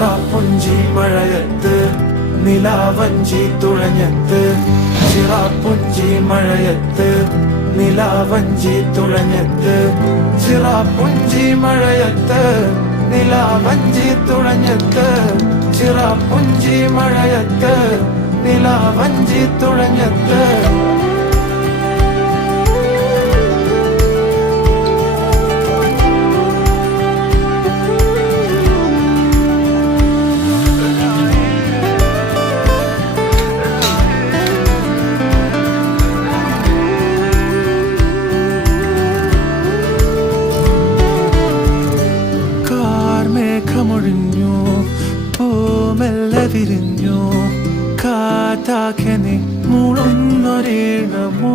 ചിറാപ്പുഞ്ചി മഴയത്ത് നിലാവഞ്ചി തുഴഞ്ഞത്ത് ചിറാപ്പുഞ്ചി മഴയത്ത് നിലാവഞ്ചി തുഴഞ്ഞത്ത് ചിറാപ്പുഞ്ചി മഴയത്ത് നിലാവഞ്ചി തുഴഞ്ഞത്ത് ചിറാപ്പുഞ്ചി മഴയത്ത് നിലാവഞ്ചി തുഴഞ്ഞത്ത് മേഘമൊഴിഞ്ഞു പൂമെല്ലെ വിരിഞ്ഞു കാറ്റാകെ നീ മൂളുന്നൊരീണമോ